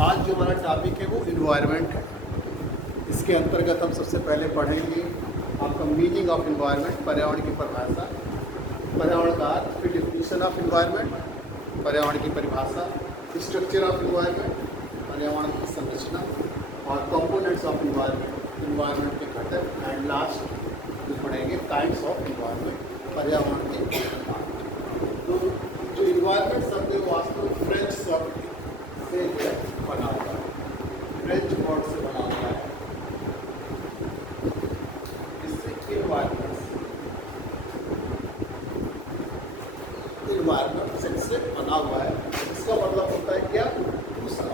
आज जो हमारा टॉपिक है वो इन्वायरमेंट है। इसके अंतर्गत हम सबसे पहले पढ़ेंगे आपका मीनिंग ऑफ इन्वायरमेंट, पर्यावरण की परिभाषा, पर्यावरण का अर्थ, फिर डिफिनीशन ऑफ इन्वायरमेंट, पर्यावरण की परिभाषा, स्ट्रक्चर ऑफ इन्वायरमेंट, पर्यावरण की संरचना और कंपोनेंट्स ऑफ इन्वायरमेंट, इन्वायरमेंट के घटक, एंड लास्ट जो पढ़ेंगे काइंड्स ऑफ इन्वायरमेंट, पर्यावरण के प्रकार। तो जो इन्वायरमेंट शब्द है वास्तव में फ्रेंच शब्द से बना हुआ है, फ्रेंच वर्ड से बना हुआ है। इससे इन्वायरमेंट से बना हुआ है। इसका मतलब होता है क्या? दूसरा।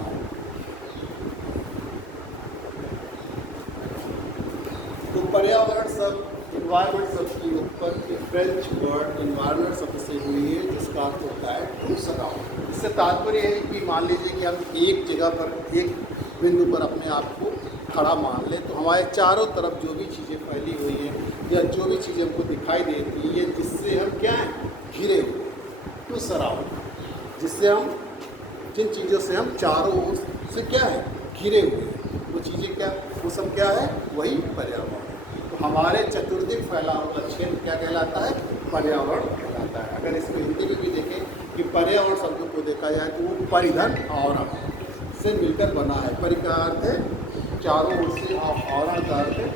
तो पर्यावरण शब्द, इन्वायरमेंट शब्द की उत्पत्ति फ्रेंच वर्ड इन्वायरमेंट शब्द से हुई है, जिसका अर्थ होता है टू सराउंड। इससे तात्पर्य है कि मान लीजिए कि हम एक जगह पर, एक बिंदु पर अपने आप को खड़ा मान लें, तो हमारे चारों तरफ जो भी चीज़ें फैली हुई हैं या जो भी चीज़ें हमको दिखाई देती है, जिससे हम क्या हैं, घिरे हुए, टू सराउंड, जिससे हम, जिन चीज़ों से हम चारों ओर से क्या है, घिरे हुए हैं, वो चीज़ें क्या, वो सब क्या है, वही पर्यावरण। तो हमारे चतुर्दिक फैला हुआ क्षेत्र क्या कहलाता है? पर्यावरण कहलाता है। अगर इसको हिंदी में भी देखें कि पर्यावरण शब्द को देखा जाए तो वो परिधन आवरण से मिलकर बना है। परि का अर्थ है चारों ओर से, आवरण का अर्थ है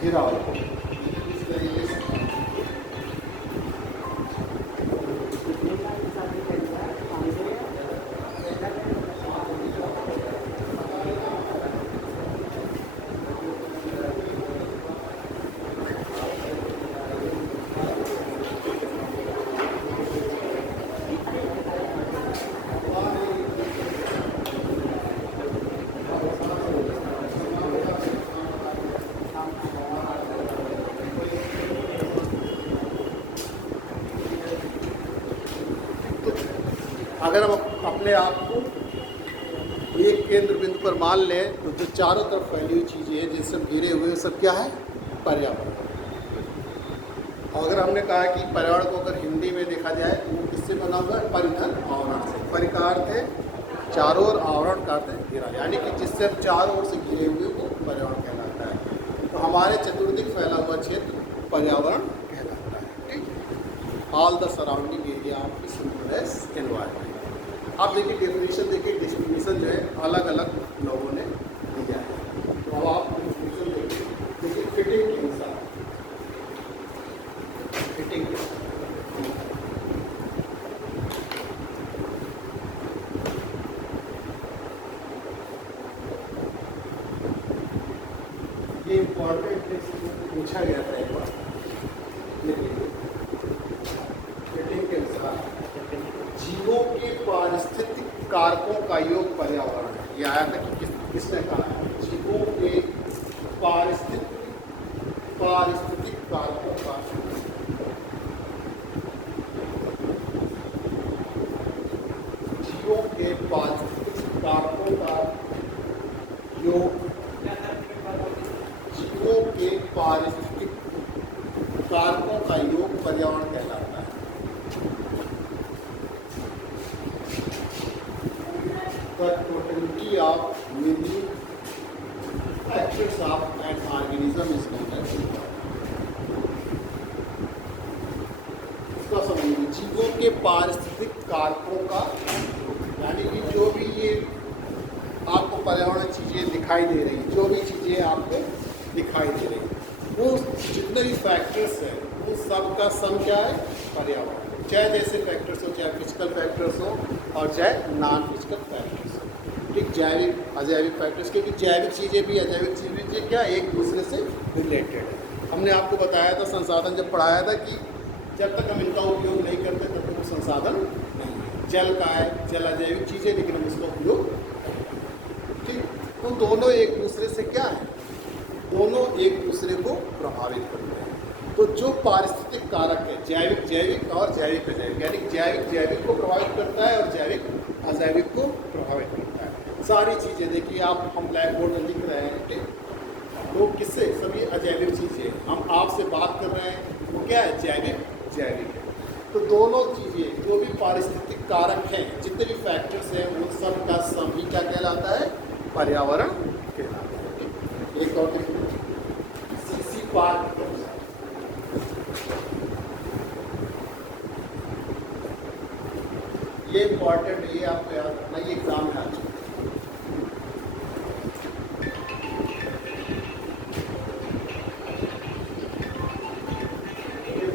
घिराव। इस तरीके से अगर हम अपने आप को एक केंद्र बिंदु पर मान लें, तो जो चारों तरफ फैली हुई चीज़ें हैं, जिनसे हम घिरे हुए हैं, सब क्या है? पर्यावरण। और अगर हमने कहा कि पर्यावरण को अगर हिंदी में देखा जाए तो वो किससे बना हुआ है? परिधन आवरण से। परि का अर्थ है चारों ओर, आवरण का अर्थ है घिरा, यानी कि जिससे हम चारों ओर से घिरे हुए वो पर्यावरण कहलाता है। तो हमारे चतुर्दिक फैला हुआ क्षेत्र पर्यावरण कहलाता है। ठीक, all the surrounding area of इस एनवायरमेंट। आप देखिए डेफिनेशन, देखिए डेफिनेशन जो है अलग अलग लोगों ने दिया है। तो अब आप डेफिनेशन देखिए फिटिंग के अनुसार, फिटिंग के ये इम्पॉर्टेंट है, पूछा गया था एक बार। फिटिंग के अनुसार जीवों के पारिस्थितिक कारकों का योग पर्यावरण है। यह आया था कि किसने कहा है? जीवों के पारिस्थितिक कारकों का, जीवों के पारिस्थितिक कारकों का योग, जीवों के पारिस्थितिक कारकों का योग पर्यावरण कहलाता है। The totality of many factors of an organism is known as environment. इसका समझिए, जीवों के पारिस्थितिक कारकों का, यानी कि जो भी ये आपको पर्यावरण चीज़ें दिखाई दे रही, जो भी चीज़ें आपको दिखाई दे रही, वो जितने भी फैक्टर्स हैं, वो सब का सम क्या है? पर्यावरण। चाहे जैसे फैक्टर्स हो, चाहे फिजिकल फैक्टर्स हो और चाहे नॉन फिजिकल फैक्टर्स हो। ठीक, जैविक अजैविक फैक्टर्स, क्योंकि जैविक चीज़ें भी अजैविक चीज़ें भी क्या एक दूसरे से रिलेटेड है। हमने आपको बताया था, संसाधन जब पढ़ाया था कि जब तक हम इनका उपयोग नहीं करते तब तक वो संसाधन नहीं है। जल का है, जल अजैविक चीज़ है, लेकिन हम उसका उपयोग, ठीक, तो दोनों एक दूसरे से क्या है? दोनों एक दूसरे को प्रभावित करते हैं। तो जो पारिस्थितिक कारक है, जैविक और जैविक अजैविक, यानी जैविक को प्रभावित करता है और जैविक अजैविक को प्रभावित करता है। सारी चीज़ें देखिए, आप, हम ब्लैक बोर्ड में लिख रहे हैं, ठीक, तो किससे? सभी अजैविक चीज़ें। हम आपसे बात कर रहे हैं, वो क्या है? जैविक है। तो दोनों चीज़ें जो भी पारिस्थितिक कारक हैं, जितने भी फैक्टर्स हैं, उन सब का सब भी क्या कहलाता है? पर्यावरण कहलाता है। एक और सीसी पार्ट, ये इंपॉर्टेंट है, ये आपको याद रखना, ये एग्जाम में आ चुका है। ये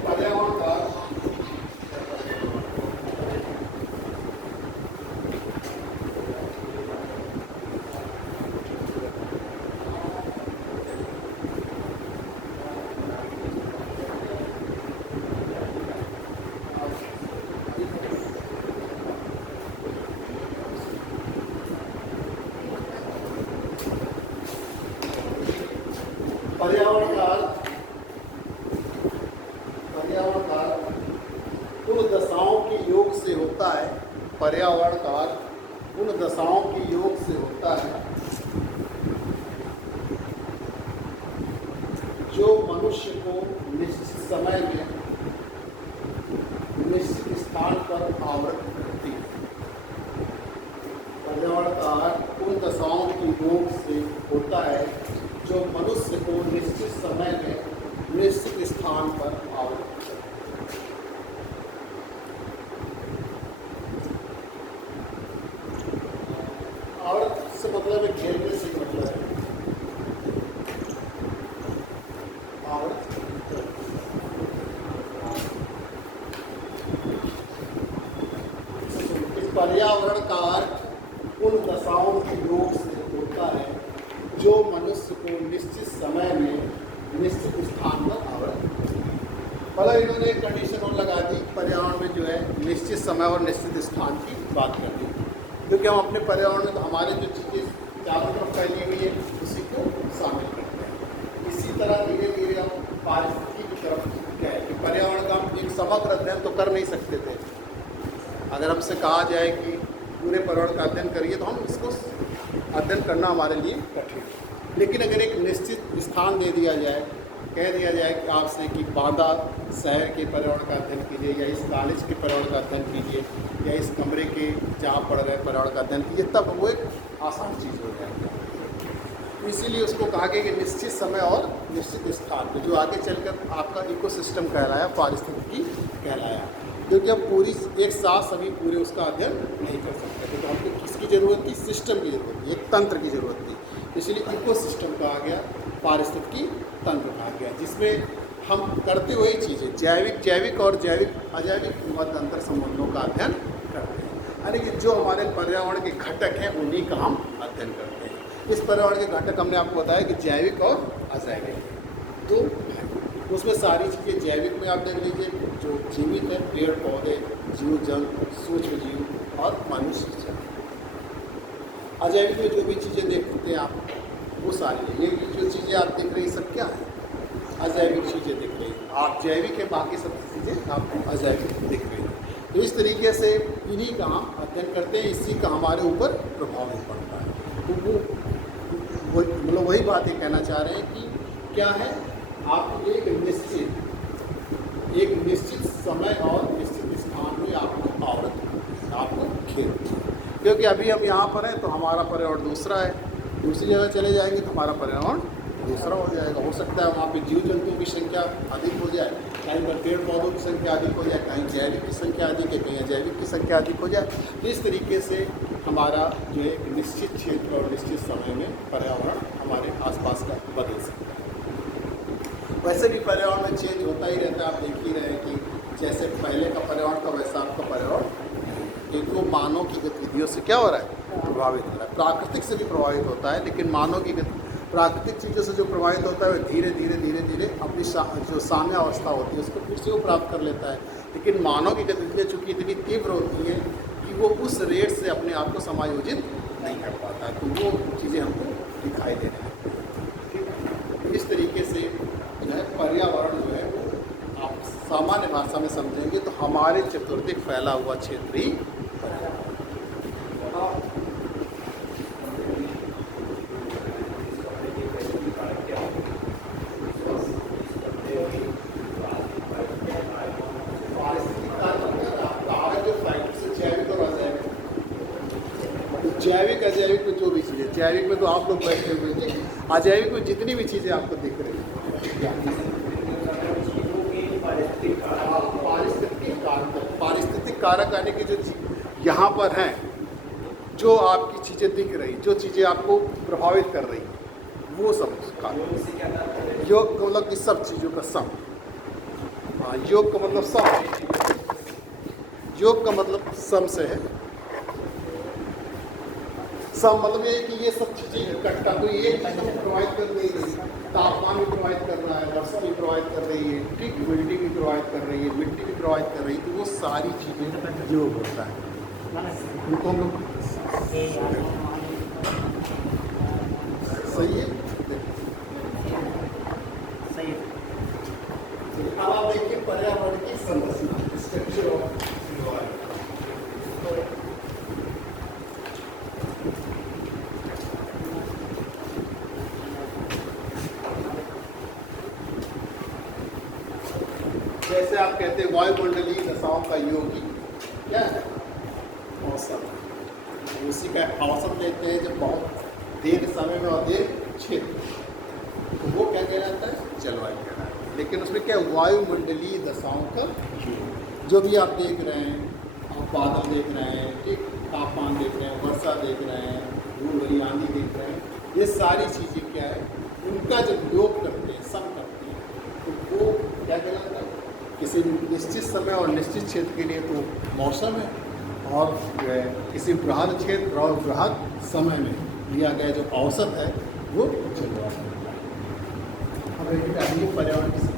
पर्यावरण का पर्यावरण का उन दशाओं के योग से होता है। पर्यावरण का उन दशाओं के योग से होता है जो मनुष्य को निश्चित समय में निश्चित स्थान पर आवृत करती है। पर्यावरण का उन दशाओं के योग से होता है जो मनुष्य को निश्चित समय में निश्चित स्थान पर आवृत करती है। आवृत से मतलब है घेरने से मतलब है आवृत। इस पर्यावरण का उन दशाओं के योग से होता है जो मनुष्य को निश्चित समय में निश्चित स्थान पर आवृत। मतलब इन्होंने एक कंडीशन और लगा दी, पर्यावरण में जो है निश्चित समय और निश्चित स्थान की बात कर दी, क्योंकि हम अपने पर्यावरण में तो हमारे जो चीज़ें चारों तरफ फैली हुई है उसी को शामिल करते हैं। इसी तरह धीरे धीरे हम पारिस्थितिकी की तरफ क्या है कि पर्यावरण का हम एक समग्र अध्ययन तो कर नहीं सकते थे। अगर हमसे कहा जाए कि पूरे पर्यावरण का अध्ययन करिए तो हम इसको अध्ययन करना हमारे लिए कठिन है। लेकिन अगर एक निश्चित स्थान दे दिया जाए, कह दिया जाए कि आपसे कि बांदा शहर के पर्यावरण का अध्ययन कीजिए, या इस कॉलेज के पर्यावरण का अध्ययन कीजिए, या इस कमरे के जहाँ पढ़ रहे पर्यावरण का अध्ययन कीजिए, तब वो एक आसान चीज़ हो जाएगी। इसीलिए उसको कहा गया कि निश्चित समय और निश्चित स्थान पर, जो आगे चलकर आपका इकोसिस्टम कहलाया, पारिस्थितिकी कहलाया। क्योंकि हम पूरी एक साथ सभी पूरे उसका अध्ययन नहीं कर सकते, क्योंकि हमको किसकी ज़रूरत थी? सिस्टम की ज़रूरत थी, एक तंत्र की ज़रूरत थी। इसलिए इकोसिस्टम कहा गया, पारिस्थितिकी तंत्र कहा गया, जिसमें हम करते हुए चीज़ें जैविक और जैविक अजैविक मध्यंतर संबंधों का अध्ययन करते हैं। यानी कि जो हमारे पर्यावरण के घटक हैं उन्हीं का हम अध्ययन करते हैं। इस पर्यावरण के घटक हमने आपको बताया कि जैविक और अजैविक, तो उसमें सारी चीज़ें जैविक में आप देख लीजिए, जो जीवित है, पेड़ पौधे, जीव जंतु, सूक्ष्म जीव और मनुष्य। अजैविक में जो भी चीज़ें देखते हैं आप, वो सारी, ये जो चीज़ें आप देख रही सब क्या है? अजैविक चीज़ें दिख रही हैं। आप जैविक है, बाकी सब चीज़ें आपको अजैविक दिख रही हैं। तो इस तरीके से इन्हीं का हम अध्ययन करते हैं, इसी का हमारे ऊपर प्रभाव नहीं पड़ता है। तो वो मतलब वही बात ये कहना चाह रहे हैं कि क्या है, आप एक निश्चित समय और निश्चित स्थान में आपको आवृत, आपको घेरते हैं। क्योंकि अभी हम यहाँ पर हैं तो हमारा पर्यावरण दूसरा है, दूसरी जगह चले जाएंगे तो हमारा पर्यावरण दूसरा हो जाएगा। हो सकता है वहाँ पे जीव जंतुओं की संख्या अधिक हो जाए, कहीं पर पेड़ पौधों की संख्या अधिक हो जाए, कहीं जैविक की संख्या अधिक है, कहीं अजैविक की संख्या अधिक हो जाए। तो इस तरीके से हमारा जो है निश्चित क्षेत्र और निश्चित समय में पर्यावरण हमारे आसपास का बदल सकता है। वैसे भी पर्यावरण में चेंज होता ही रहता है। आप देख ही रहे हैं कि जैसे पहले का पर्यावरण था वैसा आपका पर्यावरण एक वो मानव की गतिविधियों से क्या हो रहा है? प्रभावित हो रहा है। प्राकृतिक से भी प्रभावित होता है, लेकिन मानव की प्राकृतिक चीज़ों से जो प्रभावित होता है वह धीरे धीरे अपनी जो साम्य अवस्था होती है उसको फिर से वो प्राप्त कर लेता है। लेकिन मानव की गतिविधियाँ चूँकि इतनी तीव्र होती हैं कि वो उस रेट से अपने आप को समायोजित नहीं कर पाता है, तो वो चीज़ें हमको दिखाई देने लगती हैं। ठीक है, इस तरीके से जो है पर्यावरण जो है वो आप सामान्य भाषा में समझेंगे तो हमारे चतुर्दिक फैला हुआ क्षेत्र ही पर्यावरण। जैविक अजैविक में जो भी चीज़ें, जैविक में तो आप लोग बैठे हुए थे, अजैविक में जितनी भी चीज़ें आपको दिख रही हैं, पारिस्थितिक कारक यानी कि जो यहाँ पर हैं, जो आपकी चीज़ें दिख रही, जो चीज़ें आपको प्रभावित कर रही, वो सब कारक। योग का मतलब कि सब चीज़ों का सम। हाँ, योग का मतलब सम, योग का मतलब सम से है। सम मतलब ये कि ये सब चीज़ें इकट्ठा, कोई एक चीज़ को प्रोवाइड कर नहीं रही, तापमान भी प्रोवाइड कर रहा है, वर्षा भी प्रोवाइड कर रही है, ठीक, ह्यूमिडिटी भी प्रोवाइड कर रही है, मिट्टी भी प्रोवाइड कर रही है, तो वो सारी चीज़ें योग होता है। उनको हम लोग सही है, सही है। अब आप देखिए पर्यावरण की संरचना, स्ट्रक्चर ऑफ एनवायरनमेंट। जैसे आप कहते हैं वायुमंडलीय दशाओं का योगी क्या है? मौसम। उसी का औसत लेते हैं जब बहुत देर समय में और देर क्षेत्र, तो वो क्या कहलाता है? जलवायु कहलाता है। लेकिन उसमें क्या वायुमंडलीय दशाओं का योग, जो भी आप देख रहे हैं, आप बादल देख रहे हैं, ठीक, तापमान देख रहे हैं, वर्षा देख रहे हैं, धूल भरी आंधी देख रहे हैं, ये सारी चीज़ें क्या है, उनका जब योग करते हैं, सम करते हैं, तो वो क्या कहलाता है? किसी निश्चित समय और निश्चित क्षेत्र के लिए तो मौसम है, और किसी बृहद क्षेत्र और बृहद समय में लिया गया जो औसत है वो जलवायु है। अब ये पर्यावरण की समझ।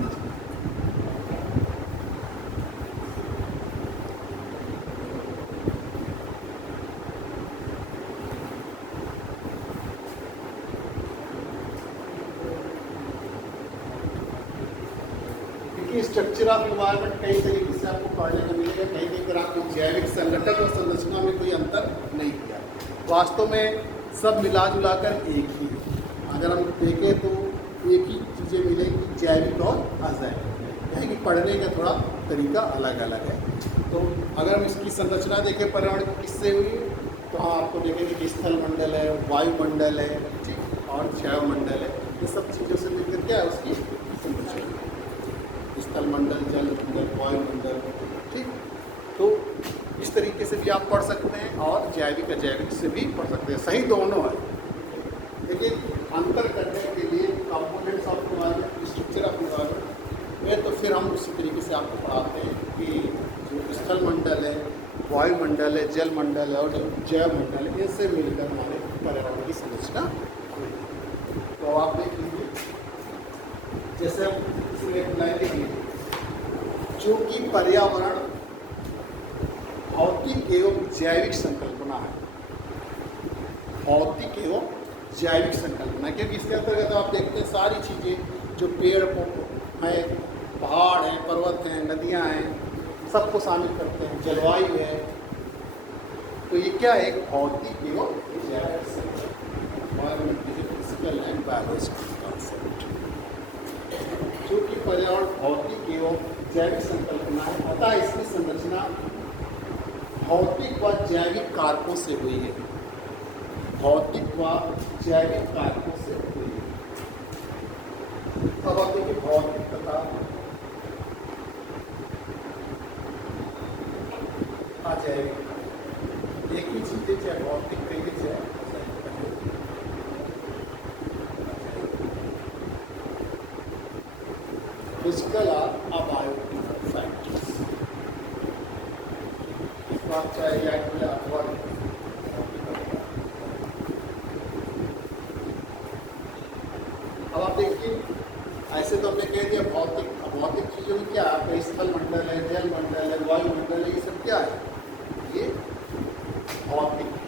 स्ट्रक्चर ऑफ एनवायरनमेंट कई तरीके से आपको पढ़ने को मिलेगा, कहीं कहीं पर आपको जैविक संगठन और संरचना में कोई अंतर नहीं किया। वास्तव में सब मिला जुला कर एक ही है। अगर हम देखें तो एक ही चीज़ें मिलेंगी, जैविक और अजैविक, यानी कि पढ़ने का थोड़ा तरीका अलग अलग है। तो अगर हम इसकी संरचना देखें पर्यावरण की किससे हुई, तो हाँ आपको देखेंगे कि स्थल मंडल है, वायुमंडल है, ठीक, और जैव मंडल है, ये सब चीज़ों से मिलकर क्या है उसकी संरचना, स्थल मंडल, जल मंडल, वायुमंडल, ठीक। तो इस तरीके से भी आप पढ़ सकते हैं और जैविक अजैविक से भी पढ़ सकते हैं, सही दोनों है। लेकिन अंतर करने के लिए components of environment, structure of environment में, तो फिर हम उसी तरीके से आपको पढ़ाते हैं कि जो स्थल मंडल है, वायुमंडल है, जल मंडल है और जो जैव मंडल है, इनसे मिलकर हमारे पर्यावरण की संरचना हुई। तो आप देख लीजिए, जैसे हम इसमें एक लाइन लिखिए, चूँकि पर्यावरण भौतिक एवं जैविक संकल्पना है, भौतिक एवं जैविक संकल्पना, क्योंकि इसके अंतर्गत आप देखते हैं सारी चीज़ें जो पेड़ हैं, पहाड़ हैं, पर्वत हैं, नदियां हैं, सबको शामिल करते हैं, जलवायु है, तो ये क्या है? एक भौतिक एवं जैविक संकल्पना, फिजिकल एंड बायोलॉजिकल कॉन्सेप्ट। चूँकि पर्यावरण भौतिक एवं जैविक संकल्पना है, अतः इसकी संरचना भौतिक व जैविक कारकों से हुई है, भौतिक व जैविक कारकों से हुई है। अब आप देखिए भौतिक तथा अजैविक, एक ही चीज़ें, चाहे भौतिक कहिए चाहे फिजिकल और अबायोटिक फैक्टर्स, इस बात चाहे या अथवा अब आप देखिए, ऐसे तो हमने कह दिया भौतिक, अभौतिक चीज़ों में क्या है? स्थल मंडल है, जल मंडल है, वायुमंडल है, ये सब क्या है? ये भौतिक।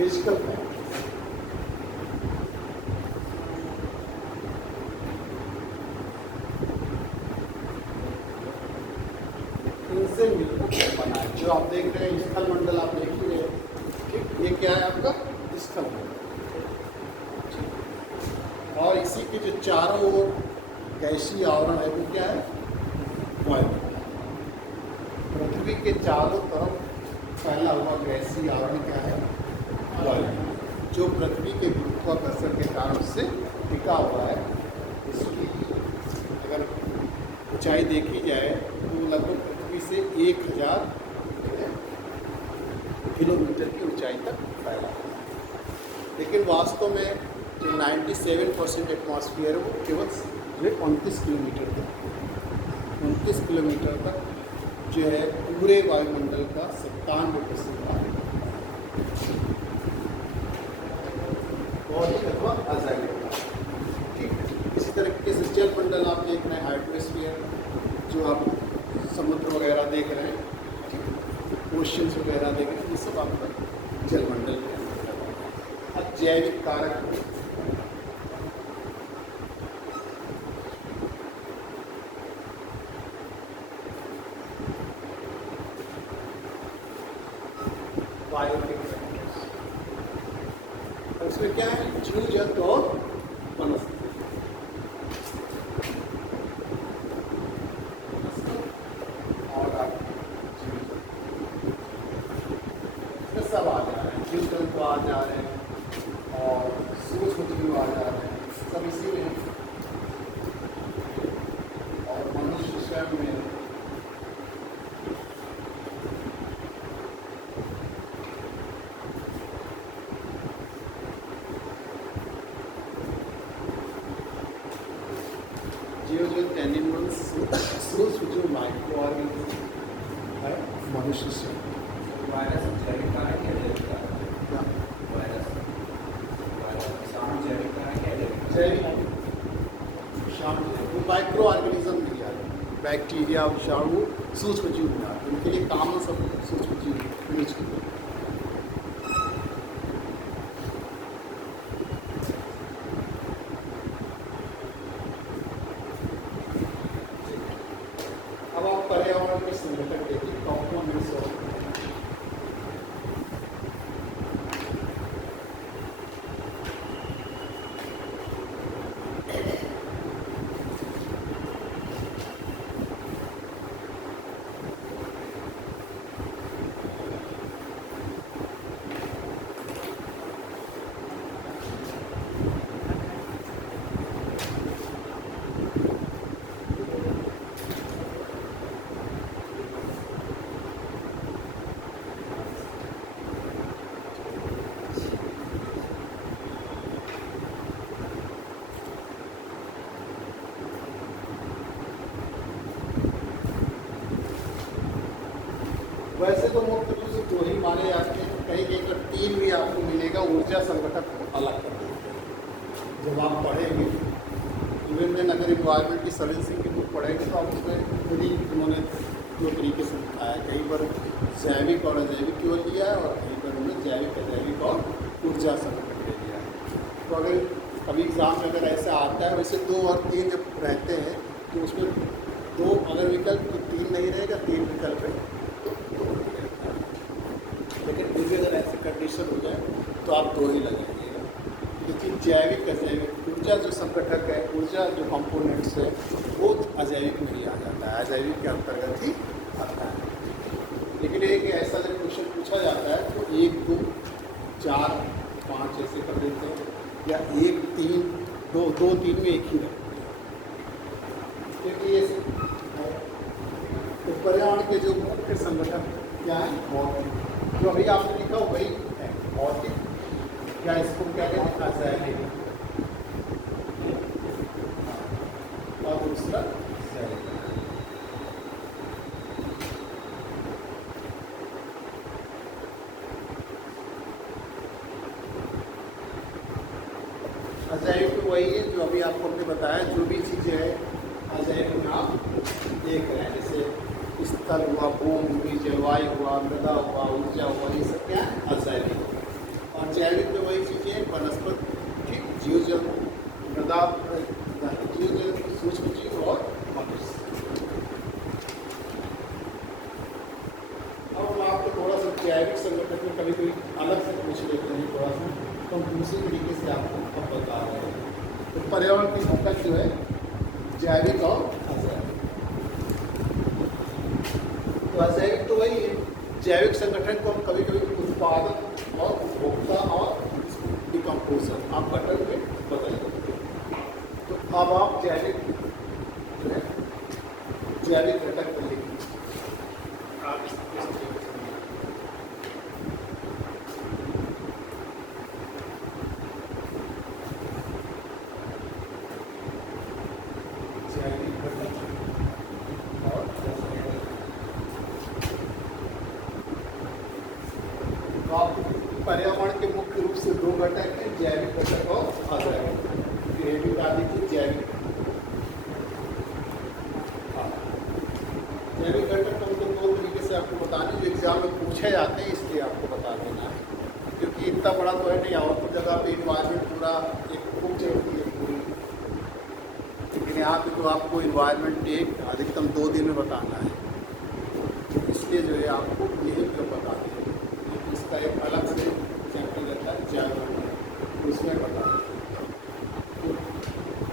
Physical factors. इनसे मिलकर बना है। जो आप देख रहे हैं स्थल मंडल, आप देख ही रहे हैं, ठीक। ये क्या है आपका स्थल मंडल, और इसी के जो चारों ओर गैसीय आवरण है वो क्या है, वायुमंडल। पृथ्वी के चारों तरफ फैला हुआ गैसीय आवरण क्या है, वायुमंडल, जो पृथ्वी के गुरुत्वाकर्षण के कारण से टिका हुआ है। इसकी अगर ऊंचाई देखी जाए तो लगभग पृथ्वी से 1000 किलोमीटर की ऊंचाई तक फैला हुआ है। लेकिन वास्तव में जो 97% एटमॉस्फेयर है वो केवल 29 किलोमीटर तक, 29 किलोमीटर तक जो है पूरे वायुमंडल का 97% भाग बहुत ही लगभग आज़ादी होता है, ठीक। इसी तरीके से जल मंडल आप देख रहे हैं, हाइड्रोस्फीयर, जो आप समुद्र वगैरह देख रहे हैं, ठीक, ओशियंस वगैरह देख रहे हैं, ये सब आपका जल मंडल के अंदर है। अब जैविक कारक, उसमें क्या है, जीव जंतु और वनस्पति। और आप सब आ जा रहे हैं, जीव जंतु आ जा रहे हैं और सूक्ष्म जीव आ जा रहे हैं, सब इसी में। और मनुष्य स्वयं में जीवजंत एनिमल्स, सूक्ष्म जीव, माइक्रो ऑर्गेनिज्म है, मनुष्य से। वायरस जैविक कारक है, जैविक कारक वायरस जैविक कारक है, जैविक माइक्रो ऑर्गेनिज्म भी आ रहे हैं, बैक्टीरिया, विषाणु, सूक्ष्म जीव भी आ रहे हैं, उनके लिए कॉमन सब सूक्ष्म जीव यूज किए। अब आप पर्यावरण के संगठन देखिए, कंपोनेंट्स और वैसे तो मुख्य रूप से दो ही माने जाते हैं, कहीं कहीं पर 3 भी आपको मिलेगा। ऊर्जा संगठक को अलग कर देते हैं। जब आप पढ़ेंगे इवन में अगर इन्वायरमेंट की सर्विसिंग की बुक पढ़ेंगे तो आप उसमें पूरी उन्होंने दो तरीके से दिखाया है। कहीं पर जैविक और अजैविक की ओर लिया है और कहीं पर उन्होंने जैविक, अजैविक और ऊर्जा संगठक ले लिया है। तो अगर कभी एग्ज़ाम में अगर ऐसा आता है, वैसे 2 और 3 जब रहते हैं तो उसमें 2 अगर विकल्प तो 3 नहीं रहेगा, 3 विकल्प है तो 2 ही रहता है। लेकिन फिर भी अगर ऐसे कंडीशन हो जाए तो आप 2 ही लगाइएगा, क्योंकि जैविक, अजैविक ऊर्जा जो संगठक है, ऊर्जा जो कंपोनेंट्स है वो अजैविक में ही आ जाता है, अजैविक के अंतर्गत ही आता है। लेकिन एक ऐसा जब क्वेश्चन पूछा जाता है तो 1, 2, 4, 5 ऐसे कर देते हैं, या 1, 3, 2, 2, 3 में एक ही रहता है, क्योंकि ये तो पर्यावरण के जो मुख्य संगठन क्या है, भौतिक, जो अभी आपने लिखा वही है भौतिक, या इसको क्या कहते हैं, अजैविक, और दूसरा जैविक। अजैविक तो वही है जो अभी आपको हमने बताया, जो भी चीज़ें है अजैविक में आप देख रहे हैं, जैसे स्थल हुआ, भूमि हुई, जलवायु हुआ, मृदा हुआ, ऊर्जा हुआ, ये सब क्या है, अजैविक। और जैविक में वही चीज़ें वनस्पति, जीव जंतु, मृदा, जीव जंतु, सूक्ष्म जीव और मनुष्य। अब हम आपको थोड़ा सा जैविक संगठन में कभी कोई अलग से पूछ लेते हैं थोड़ा सा, तो हम दूसरी तरीके से आपको अब बता रहे हैं। तो पर्यावरण की घटक जो है जैविक और अजैविक। तो अजैविक तो वही है, जैविक संगठन को हम कभी कभी उत्पादन और उपभोक्ता और डिकम्पोजर आप घटक में बदल देते हैं। तो अब आप जैविक जो है जैविक घटक को लिखिए। आप इस तरीके से जैविक घटक और तो आप पर्यावरण के मुख्य रूप से दो घटक हैं, जैविक घटक और अजैविक। ये भी बता दीजिए जैविक। जैविक घटक हमको दो तरीके से आपको बताने जो एग्जाम में पूछे जाते हैं, इसलिए आपको बता देना है, क्योंकि इतना बड़ा तो है नहीं। और तो जगह पे इन्वायरमेंट पूरा एक बुक चलती है पूरी, लेकिन यहाँ पे तो आपको इन्वायरमेंट एक अधिकतम 2 दिन में बताना है, इसलिए जो है आपको यही तो बता दें। इसका एक अलग से चैप्टर रहता है जैविक, उसमें बता दें।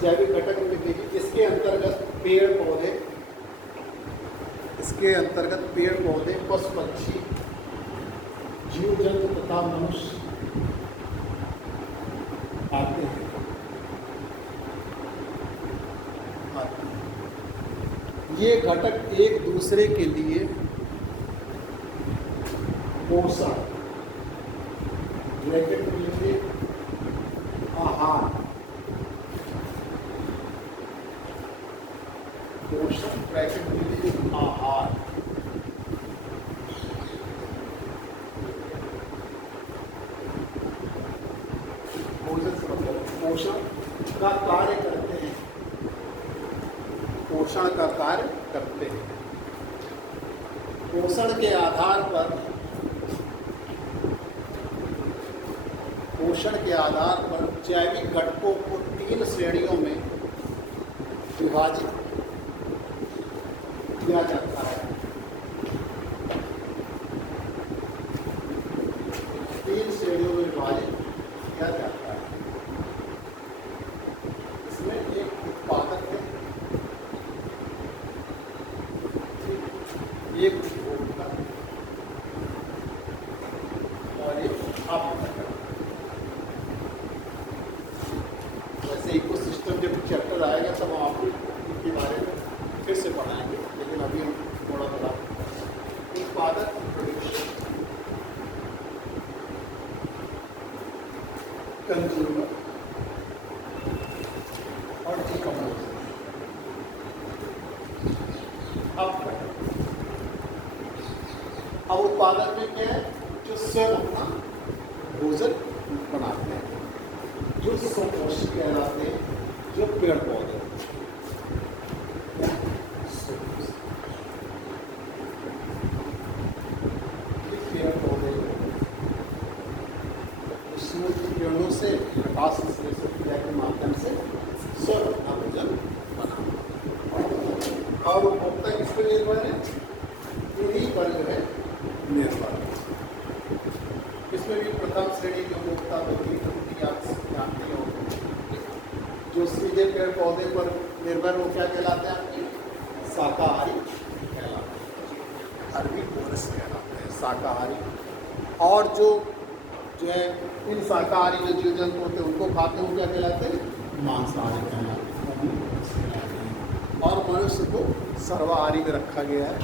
जैविक घटक में देखिए इसके अंतर्गत पेड़ पौधे, इसके अंतर्गत पेड़ पौधे, पशु पक्षी, जीव जंतु तथा मनुष्य आते हैं। ये घटक एक दूसरे के लिए पोषण, ब्रैकेट में लिखिए आहार, पोषण ब्रैकेट में लिखिए आहार, पोषण से मतलब पोषण का कार्य करते हैं, पोषण का कार्य करते हैं। पोषण के आधार पर, पोषण के आधार पर जैविक घटकों को 3 श्रेणियों में विभाजित किया जाता है। 3 श्रेणियों में विभाजित किया जाता है। इसमें एक उत्पादक है, एक उपभोक्ता और एक अपघटक। वैसे इकोसिस्टम जब चैप्टर आएगा तब हम आपको इनके बारे में फिर से पढ़ाएंगे, लेकिन अभी हम थोड़ा बता उत्पादक, प्रोड्यूसर, कंज्यूमर और डिकम्पोजर। अब उत्पादन में क्या है, जो स्वयं अपना भोजन बनाते हैं, जो संपोषक कहलाते हैं, जो पेड़ पौधे सूर्य की किरणों से, प्रकाश संश्लेषण क्रिया के माध्यम से स्वयं अपना भोजन बनाते। और उपभोक्ता किस पर निर्भर है, इन्हीं पर जो है निर्भर। इसमें भी प्रथम श्रेणी के उपभोक्ता जानते हो, जो सीधे पेड़ पौधे पर निर्भर हो, क्या कहलाते हैं आपके, शाकाहारी कहलाते हैं, अरबी कोरस कहलाते हैं शाकाहारी। और जो है इन शाकाहारी जो जीव जंतु होते हैं उनको खाते हैं, वो क्या कहलाते हैं, मांसाहारी कहलाते हैं। और मनुष्य को सर्वाहारी में रखा गया है।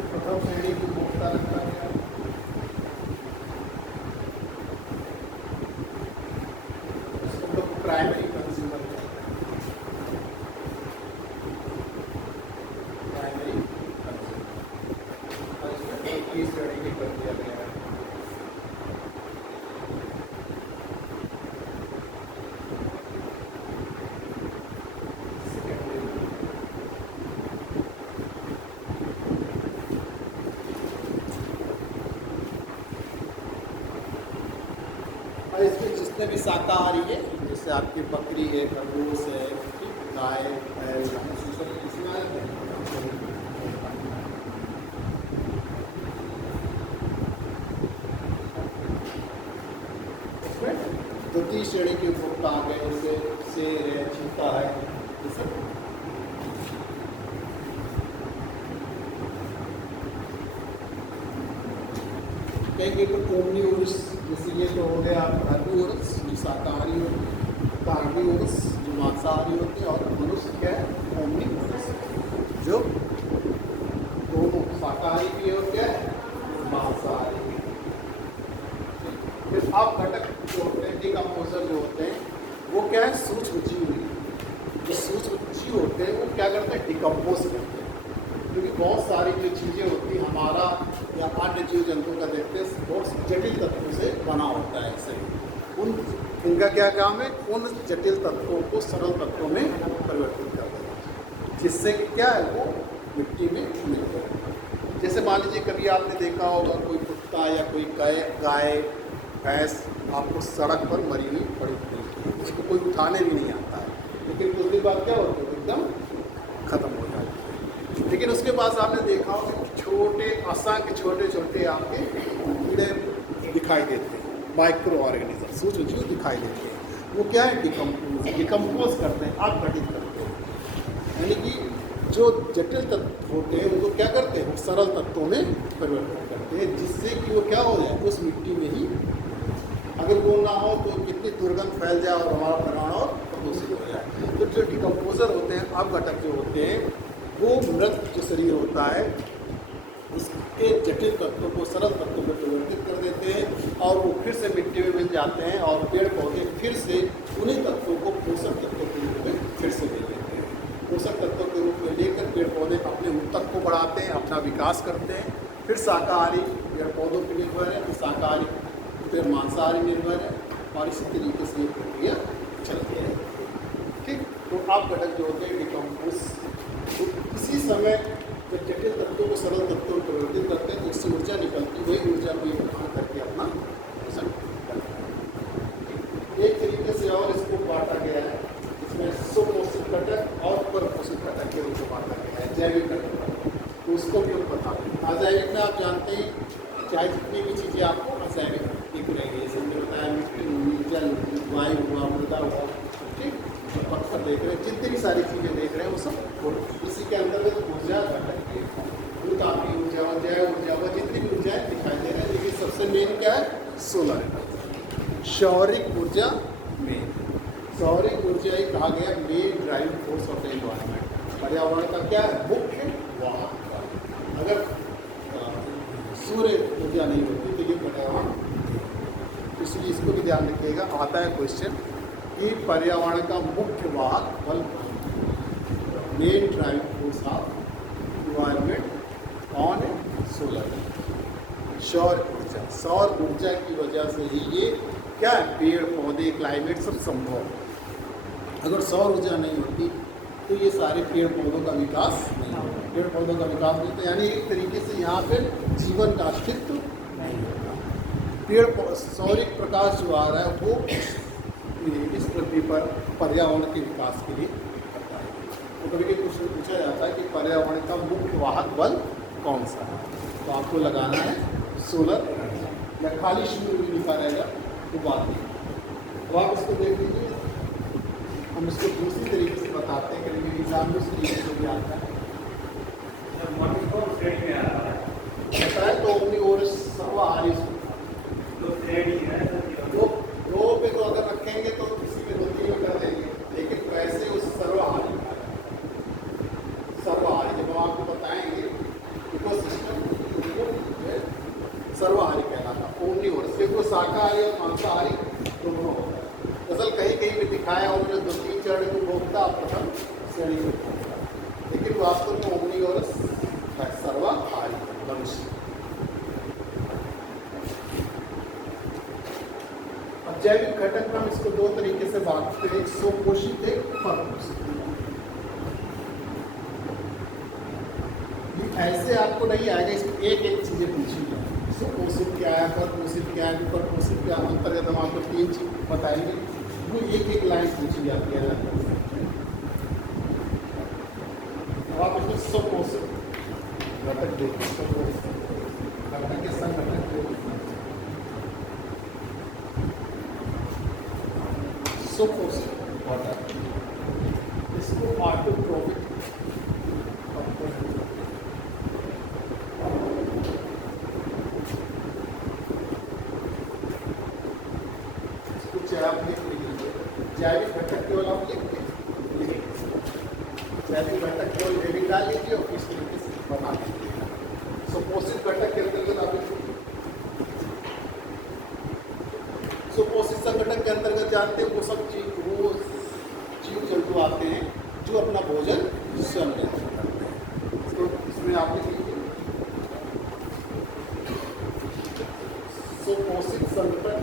प्रथम श्रेणी की उपभोक्ता रखा गया है। इसको लोग प्राइमरी कंज्यूमर कहते हैं, प्राइमरी कंज्यूमर। और इसमें एक ही श्रेणी की कर दिया गया है। जितने भी शाकाहारी है, जैसे आपकी बकरी है, खरगोश है, गाय है, इसमें आए थे। द्वितीय श्रेणी के उपभोक्ता आ गए, जैसे शेर है, चीता है, जैसे कहेंगे तो ओमनीवोरस, जैसे ये तो हो गया हर्बीवोरस जो शाकाहारी होते हैं, कार्निवोरस जो मांसाहारी होते हैं, और मनुष्य क्या है ओमनीवोरस जो दोनों शाकाहारी भी होते हैं मांसाहारी भी। फिर आप घटक जो होते हैं डिकम्पोजर जो होते हैं वो क्या है सूक्ष्म जीव। जो सूक्ष्म जीव होते हैं वो क्या करते हैं डिकम्पोज करते हैं, क्योंकि बहुत सारी जो चीज़ें होती हैं हमारा या अन्य जीव जंतु का देखते हैं बहुत जटिल तत्वों से बना होता है शरीर। इनका क्या काम है उन जटिल तत्वों को सरल तत्वों में परिवर्तित कर देना, जिससे कि क्या है वो मिट्टी में मिलते हैं। जैसे मान लीजिए कभी आपने देखा होगा कोई कुत्ता या कोई गाय भैंस आपको सड़क पर मरी हुई पड़ी मिलती है, उसको कोई उठाने भी नहीं आता है, लेकिन कुछ दिन बाद क्या होता है एकदम खत्म हो जाती है। लेकिन उसके पास आपने देखा होगा छोटे असंख्य छोटे छोटे आपके कीड़े दिखाई देते हैं, माइक्रो ऑर्गेनिज्म सूक्ष्म जीव दिखाई देते हैं। वो क्या है डिकम्पोज करते हैं, अपघटित करते हैं, यानी कि जो जटिल तत्व होते हैं उनको क्या करते हैं सरल तत्वों में परिवर्तित करते हैं, जिससे कि वो क्या हो जाए उस मिट्टी में ही, अगर वो ना हो तो कितनी दुर्गंध फैल जाए और हमारा पर्यावरण और प्रदूषित हो जाए। तो जो डिकम्पोजर होते हैं अपघटक जो होते हैं वो मृत जो शरीर होता है उसके जटिल तत्वों को सरल तत्वों में परिवर्तित कर देते हैं और वो फिर से मिट्टी में मिल जाते हैं और पेड़ पौधे फिर से उन्हीं तत्वों को पोषक तत्वों के रूप में फिर से ले लेते हैं। पोषक तत्वों के रूप में लेकर पेड़ पौधे अपने उत्तक को बढ़ाते हैं, अपना विकास करते हैं। फिर शाकाहारी पेड़ पौधों पर निर्भर है, फिर शाकाहारी पेड़ मांसाहारी निर्भर है, और इसी तरीके से ये प्रक्रिया चलती है। ठीक, तो अपघटक जो होते हैं डिकम्पोज, तो इसी समय जब जटिल तत्वों को सरल तत्वों में परिवर्तित करते हैं तो उससे ऊर्जा निकलती, वही ऊर्जा को इकट्ठा करके अपना पोषण करते हैं। एक तरीके से और इसको बांटा गया है, इसमें सुपोषित घटक और परपोषित घटक के रूप में बांटा गया है, जैविक घटक, तो उसको भी हम बता दें। अजैविक में आप जानते हैं चाहे जितनी भी चीज़ें आपको अजैविक दिख रहेंगी, जैसे हमने बताया मिट्टी, जल, वायु हुआ, मृदा हुआ, ठीक, पत्थर देख रहे हैं, जितनी भी सारी चीज़ें देख रहे हैं वो सब इसी के अंतर्गत ऊर्जा घटक है। भूतापी ऊर्जा, जैव ऊर्जा, वह जितनी भी ऊर्जाएँ दिखाई दे रहे हैं, लेकिन सबसे मेन क्या है सोलर एनर्जी, सौरिक ऊर्जा मेन। सौरिक ऊर्जा ही कहा गया main driving force of the environment, पर्यावरण का क्या है मुख्य वाहक। अगर सूर्य ऊर्जा नहीं होती तो ये पर्यावरण, इसलिए इसको भी ध्यान रखिएगा। आता है क्वेश्चन कि पर्यावरण का मुख्य वाहक बल, main driving force of environment on solar, सौर ऊर्जा। सौर ऊर्जा की वजह से ही ये क्या है पेड़ पौधे क्लाइमेट सब संभव है। अगर सौर ऊर्जा नहीं होती तो ये सारे पेड़ पौधों का विकास नहीं होता, पेड़ पौधों का विकास नहीं होता, यानी एक तरीके से यहाँ पे जीवन का अस्तित्व नहीं होता। पेड़ सौरिक प्रकाश जो आ रहा है वो इस पृथ्वी पर पर्यावरण के विकास के लिए करता है। तो कभी कभी क्वेश्चन पूछा जाता है कि पर्यावरण का मुख्य वाहक बल कौन सा है, तो आपको लगाना है सोलर एनर्जी, या खाली शून्य भी लिखा रहेगा तो बात नहीं। तो आप इसको देख लीजिए, हम इसको दूसरी तरीके से बताते हैं, कभी कभी एग्जाम में उस तरीके से भी आता है। बताए तो ओमनीवोरस सर्वाहारी, दो पे तो अगर रखेंगे तो किसी में 2-3 में कर देंगे, लेकिन वैसे उस सर्वाहारी जब हम आपको बताएंगे इकोसिस्टम सर्वाहारी कहलाता, ओमनीवोरस, क्योंकि वो शाकाहारी और मांसाहारी दोनों होता है। दरअसल कहीं कहीं पे दिखाया उन्होंने 2-3 चरण को भोगता, प्रथम श्रेणी को भोगता, लेकिन वास्तव में ओमनीवोरस सर्वाहारी मनुष्य। अब जैविक घटक में हम इसको 2 तरीके से बांटते हैं, सुपोषित एक परपोषित। ऐसे आपको नहीं आएगा, इसमें एक एक चीजें पूछी जाए। सुपोषित क्या है, परपोषित क्या है, विपरपोषित क्या है, अंतर्गत हम आपको 3 चीज बताएंगे। वो एक लाइन पूछी जाती है। अब आप इसमें सुपोषित घटक देखिए, सुपोषित घटक के संघटक सुपोषित घटक, इसको ऑटोट्रोफिक आप लिख लीजिए। जैविक घटक केवल आप लिख जैविक घटक केवल जैविक डाल लीजिए और किस तरीके से बना लीजिए। सुपोषित घटक के अंतर्गत आप सुपोषित संगठन के अंतर्गत जानते हैं वो सब वो जीव जंतु आते हैं जो अपना भोजन स्वयं लेते हैं। तो इसमें आप लिख लीजिए सुपोषित संगठन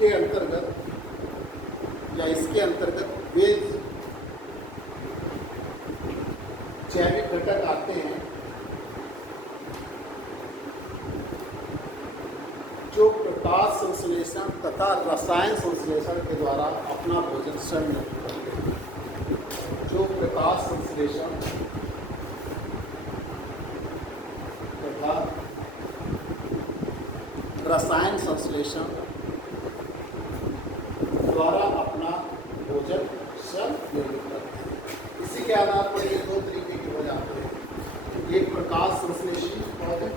के अंतर्गत या इसके अंतर्गत वे जैविक घटक आते हैं जो प्रकाश संश्लेषण तथा रसायन संश्लेषण के द्वारा अपना भोजन स्वयं करते हैं। जो प्रकाश संश्लेषण तथा रसायन संश्लेषण द्वारा अपना भोजन स्वयं निर्मित करते हैं। इसी के आधार पर ये 2 तरीके के हो जाते हैं। एक प्रकाश संश्लेषी पौधे,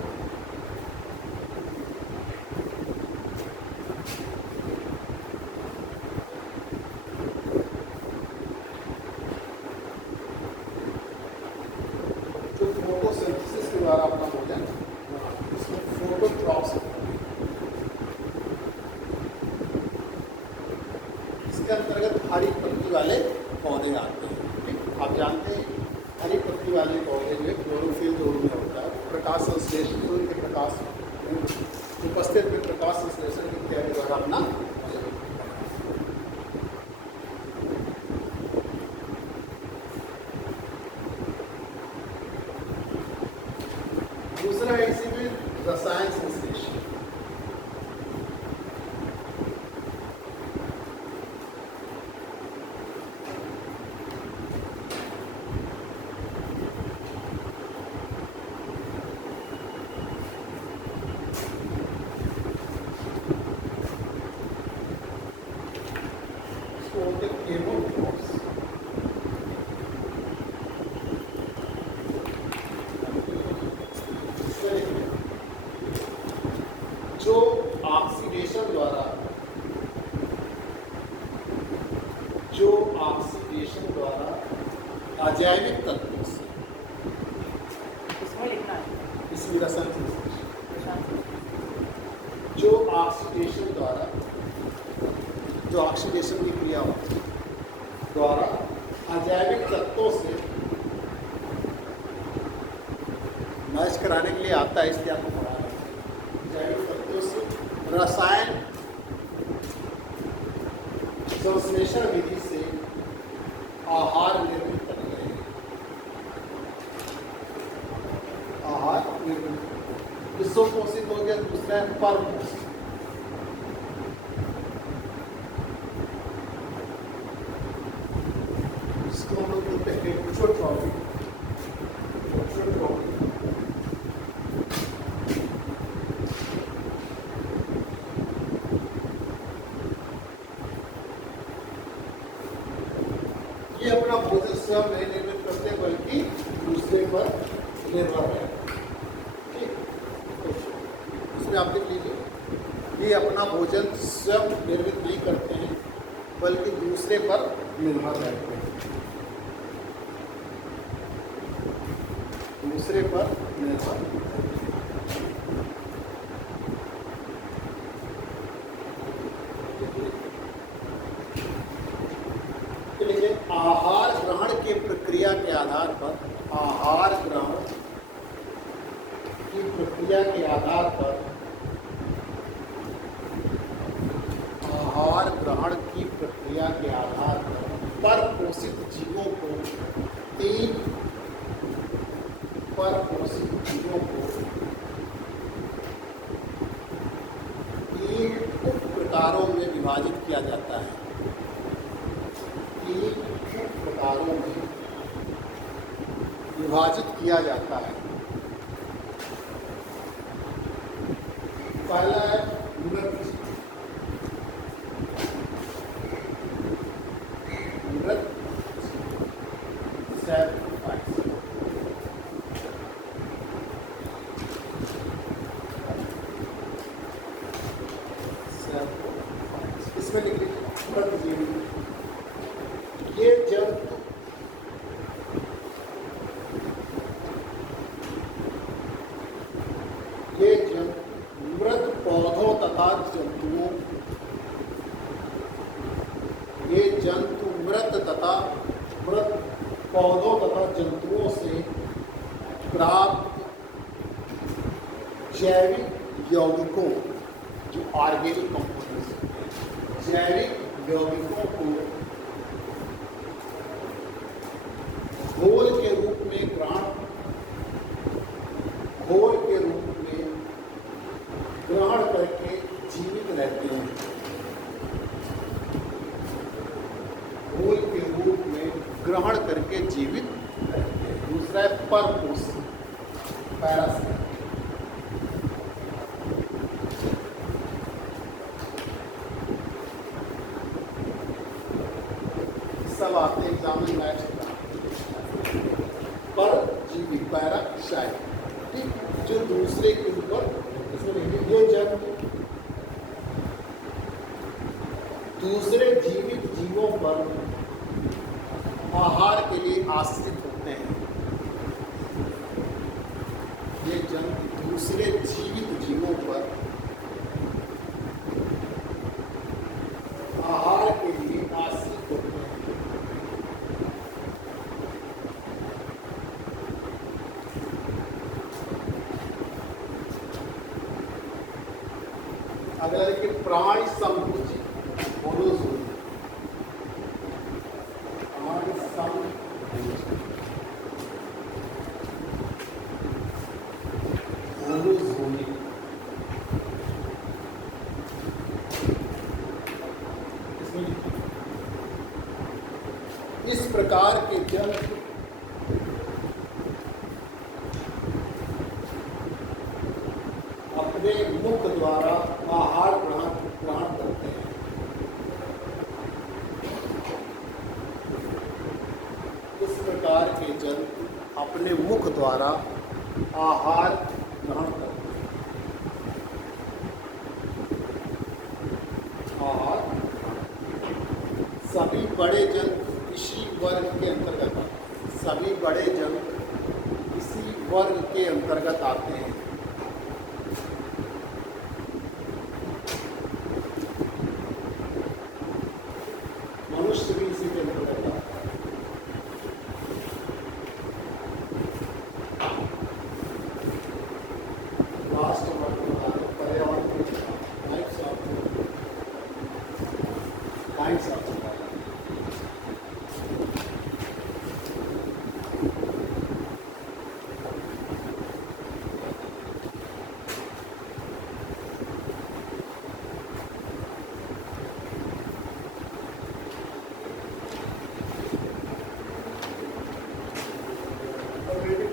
जो फोटोसिंथेसिस के द्वारा अपना भोजन, इसमें फोटोट्रॉप्स, इसके अंतर्गत हरी पत्ती वाले पौधे आते हैं। आप जानते हैं हरी पत्ती वाले पौधे जो है क्लोरोफिल जो उनमें होता है, प्रकाश संश्लेषण तो उनके प्रकाश उपस्थित में प्रकाश संश्लेषण की क्रिया के द्वारा अपना दूसरा है इसी में रसायन संश्लेषण। जो ऑक्सीडेशन द्वारा अजैविक तत्वों से इसमें रसायन जो ऑक्सीडेशन द्वारा जो ऑक्सीडेशन की क्रिया होती है द्वारा अजैविक तत्वों से मैच कराने के लिए आता है, इसलिए आपको पढ़ा रहा है। जैविक तत्वों से रसायन संश्लेषण विधि से आहार निर्मित करते हैं। आहार निर्मित विश्वपोषित हो गया। दूसरा है परपोषित। इसको हम लोग बोलते हैं हेटेरोट्रॉफिक। ये अपना भोजन स्वयं नहीं निर्मित करते बल्कि दूसरे पर निर्भर है। ठीक, इसमें आप लिख लीजिए ये अपना भोजन स्वयं निर्मित नहीं करते हैं बल्कि दूसरे पर निर्भर रहते हैं। दूसरे पर निर्भर। आहार ग्रहण की प्रक्रिया के आधार पर आहार ग्रहण की प्रक्रिया के आधार पर आहार ग्रहण की प्रक्रिया के आधार पर पोषित जीवों को 3 परपोषित जीवों को विभाजित किया जाता है 3 प्रकारों में विभाजित किया जाता है। पहला है मृत सैक्रिफाइस। इसमें लिख लीजिए मृत जीव। ये जंतु मृत पौधों तथा जंतुओं मृत पौधों तथा जंतुओं से प्राप्त जैविक यौगिकों, जो ऑर्गेनिक कंपोनेंट्स, जैविक यौगिकों को घोल के रूप में ग्रहण करके जीवित रहते हैं। घोल के रूप में ग्रहण करके जीवित रहते हैं। दूसरा है परपोष, पैरासाइट। सब आते हैं एग्जाम में मैच पर जीवी पैरासाइट, ठीक, जो दूसरे के ऊपर ये जंतु दूसरे जीवित जीवों पर आहार के लिए आश्रित होते हैं। ये जंतु दूसरे जीवित जीवों पर आहार के लिए आश्रित होते हैं। अगला देखिए प्राणी समभुजी, मोनोजोई। प्राणी समभुजी मोनोजोई। इस प्रकार के जंतु अपने मुख द्वारा आहार ग्रहण करते हैं। इस प्रकार के जंतु अपने मुख द्वारा आहार ग्रहण करते हैं। आहार, सभी बड़े जंतु इसी वर्ग के अंतर्गत आते हैं। सभी बड़े जंतु इसी वर्ग के अंतर्गत आते हैं। मनुष्य भी इसी के अंतर्गत आता है। लास्ट वर्ग पर्यावरण के टाइप्स ऑफ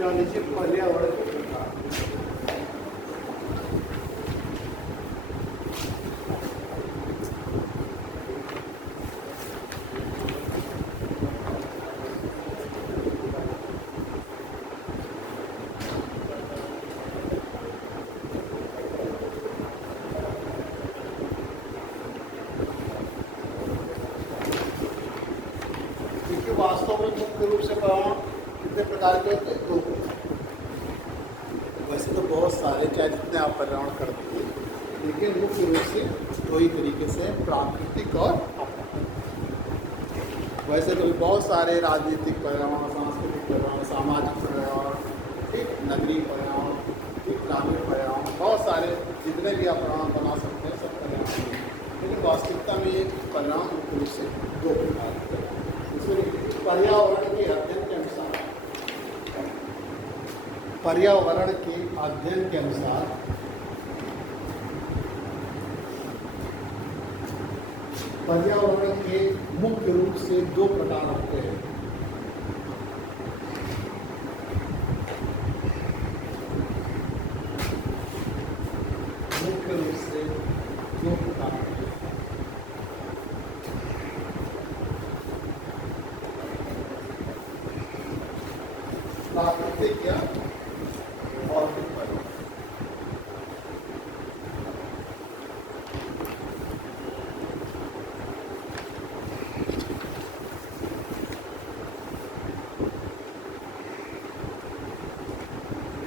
लीजिए पर्यावरण के प्रकार। देखिए वास्तव में मुख्य रूप से पर्यावरण कितने प्रकार के होते हैं? 2। वैसे तो बहुत सारे, चाहे जितने आप पर्यावरण करते हैं, लेकिन मुख्य रूप से 2 ही तरीके से, प्राकृतिक और वैसे तो बहुत सारे राजनीतिक पर्यावरण, सांस्कृतिक पर्यावरण, सामाजिक पर्यावरण, ठीक, नगरीय पर्यावरण, ठीक, ग्रामीण पर्यावरण, बहुत सारे जितने भी आप पर्यावरण बना सकते हैं सब पर्यावरण हैं। लेकिन वास्तविकता में ये पर्यावरण मुख्य रूप से 2 प्रकार के हैं। इसमें पर्यावरण के अध्ययन के अनुसार पर्यावरण के मुख्य रूप से दो प्रकार होते हैं। मुख्य रूप से दो प्रकार होते हैं। प्राकृतिक या भौतिक पर्यावरण।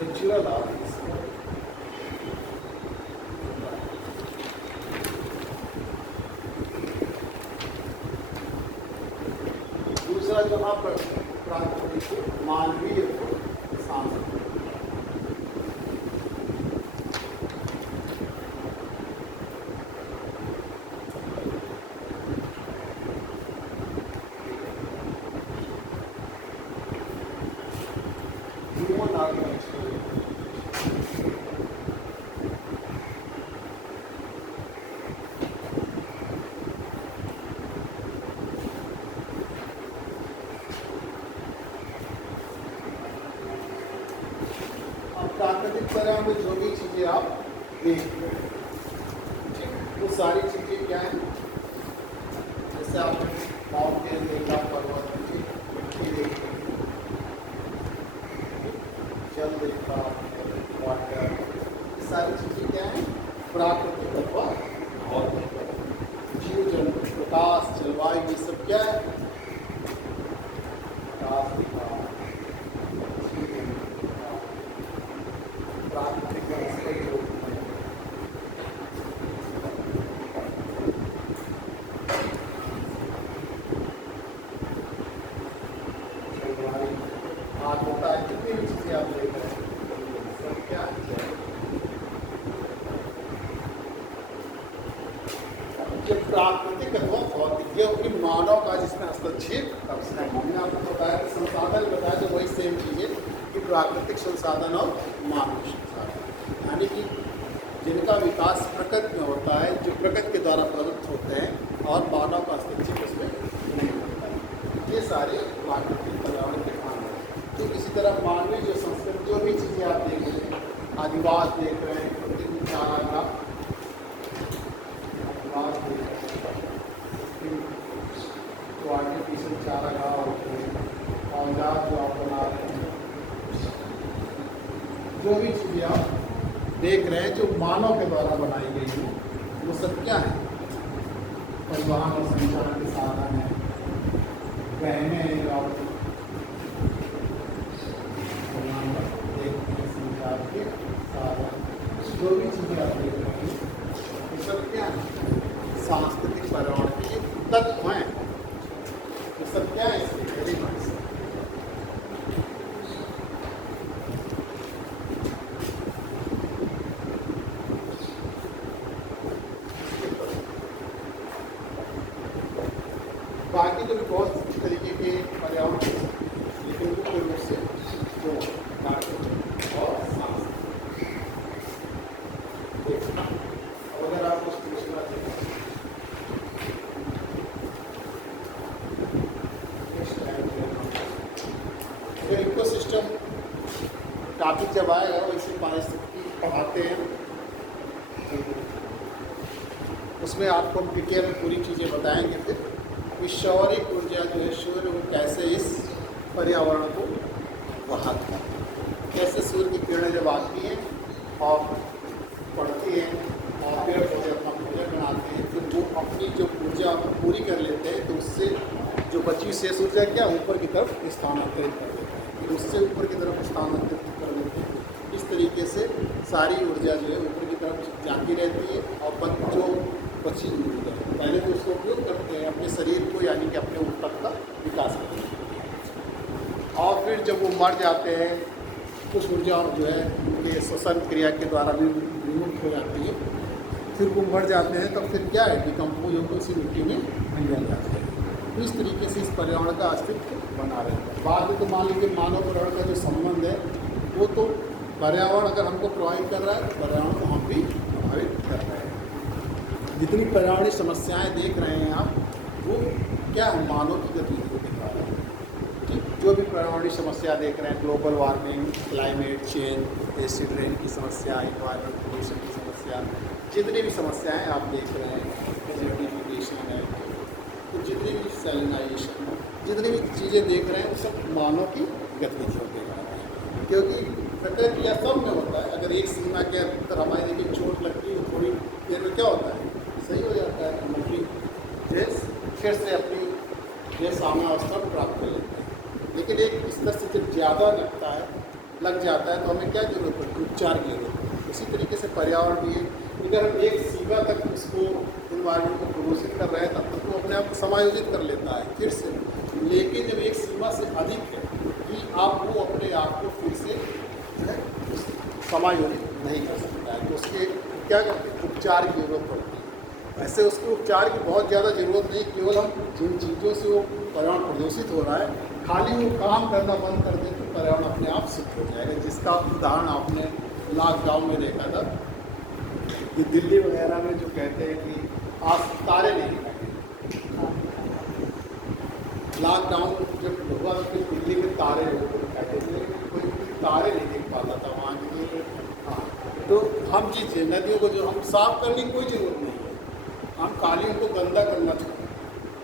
नेचुरल आर्ट, दूसरा जो प्राकृतिक मानवीय सांस्कृतिक। Human architecture. प्राकृतिक पर्यावरण में जो भी चीजें आप देखते हैं, वो सारी चीजें क्या है, जैसे आप माउंटेन देखा, पर्वत, मिट्टी देखी, जल देखा, वाटर, ये सारी चीजें क्या है, प्राकृतिक अथवा भौतिक। जीव जंतु, प्रकाश, जलवायु, ये सब क्या है, प्रकाश, प्राकृतिक वनस्पति होती है। आप होता है कितनी भी चीजें आप देख रहे हैं, सब क्या है, जब प्राकृतिक अथवा भौतिक ये होगी मानव का जिसमें हस्तक्षेप, हमने आपको बताया कि संसाधन बताया, तो वही सेम चीज़ है कि प्राकृतिक संसाधन और मानवीय संसाधन, यानी कि जिनका विकास प्रकृति में होता है, जो प्रकृति के द्वारा प्रदत्त होते हैं और मानव का हस्तक्षेप उसमें नहीं होता है। ये सारे प्राकृतिक पर्यावरण के काम हैं। तो इसी तरह मानवीय जो संस्कृति, जो भी चीज़ें आप देख रहे हैं, आदिवास देख रहे हैं, चारागाह, आदिवास देख रहे हैं, तो आर्टिफिशियल चारागाह होते हैं, औजार जो आप बना रहे हैं, जो भी चीज़ें आप देख रहे हैं जो मानव के द्वारा बनाई गई है, वो सब क्या है, परिवहन और संचार के साधन है, गहने हैं जो आप देखते हैं, संचार के साधन, जो भी चीज़ें आप देख रहे हैं वो सब क्या है, सांस्कृतिक पर्यावरण के तत्व हैं। वो सब क्या है, इसके एलिमेंट्स। बाकी तो बहुत तरीके के पर्यावरण, लेकिन मुख्य रूप से जो प्राकृतिक और सांस्कृतिक। अगर आप कुछ पूछना चाहिए तो इकोसिस्टम टॉपिक जब आएगा वैसे पारिस्थितिकी पढ़ाते हैं, उसमें आपको हम डिटेल में पूरी चीज़ें बताएंगे। फिर विश्वरिक ऊर्जा जो है सूर्य, वो कैसे इस पर्यावरण को बढ़ाता है, कैसे सूर्य की किरणें जब आती हैं और पड़ती हैं और पेड़ पौधे अपना भोजन बनाते हैं, तो वो अपनी जो ऊर्जा पूरी कर लेते हैं, तो उससे जो बची हुई शेष ऊर्जा क्या ऊपर की तरफ स्थानांतरित कर देते हैं, फिर उससे ऊपर की तरफ स्थानांतरित कर देते हैं। इस तरीके से सारी ऊर्जा जो है ऊपर की तरफ जाती रहती है और जो बची ऊर्जा पहले तो उसको उपयोग करते हैं अपने शरीर को, यानी कि अपने ऊतक का विकास करते हैं, और फिर जब वो मर जाते हैं कुछ ऊर्जा जो है उनके श्वसन क्रिया के द्वारा भी विमुक्त हो जाती है, फिर वो मर जाते हैं, तब फिर क्या है, डिकम्पोज होकर उसी मिट्टी में मिल जाते हैं। तो इस तरीके से इस पर्यावरण का अस्तित्व बना रहता है। बाद में तो मान लीजिए मानव पर्यावरण का जो संबंध है, वो तो पर्यावरण अगर हमको प्रभावित कर रहा है, तो पर्यावरण को हम भी प्रभावित कर रहे हैं। जितनी पर्यावरणीय समस्याएं देख रहे हैं आप, वो क्या है, मानव की गतिविधि को दिखा रहे हैं। ठीक, जो भी पर्यावरणीय समस्या देख रहे हैं, global warming, climate change, acid rain की समस्या, इन्वायरमेंट पोल्यूशन की समस्या, जितनी भी समस्याएं आप देख रहे हैं, डेजर्टिफिकेशन है, तो जितनी भी सैलिनाइजेशन, जितनी भी चीज़ें देख रहे हैं वो सब मानव की गतिविधियों के कारण है। क्योंकि प्रकृति या सब में होता है, अगर एक सीमा के अंदर हमारे देखिए चोट लगती है, थोड़ी देर में क्या होता है, सही हो जाता है, हम अपनी देश फिर से अपनी देश सामावस्था प्राप्त कर लेते हैं। लेकिन एक स्तर से जब ज़्यादा लग जाता है तो हमें क्या जरूरत पड़ती है, उपचार की जरूरत पड़ती है। उसी तरीके से पर्यावरण भी है, अगर हम एक सीमा तक उसको इन्वायरमेंट को प्रदूषित कर रहे हैं तब तक वो अपने आप को समायोजित कर लेता है फिर से। लेकिन जब एक सीमा से अधिक है कि आप वो अपने आप को फिर से जो है समायोजित नहीं कर सकता है, तो उसके क्या करते हैं, उपचार की जरूरत पड़ती है। ऐसे उसके उपचार की बहुत ज़्यादा ज़रूरत नहीं, केवल हम जिन चीज़ों से वो पर्यावरण प्रदूषित हो रहा है, खाली वो काम करना बंद कर दें तो पर्यावरण अपने आप शुद्ध हो जाएगा। जिसका उदाहरण आपने लॉकडाउन में देखा था कि दिल्ली वगैरह में जो कहते हैं कि आज तारे नहीं दिखाई, लॉकडाउन जब हुआ तो दिल्ली में तारे दिखाई देते, कोई तारे नहीं देख पाता था वहाँ के। हाँ, तो हम जिस नदियों को जो हम साफ करने की कोई ज़रूरत नहीं है, हम खाली उनको गंदा करना चाहते हैं।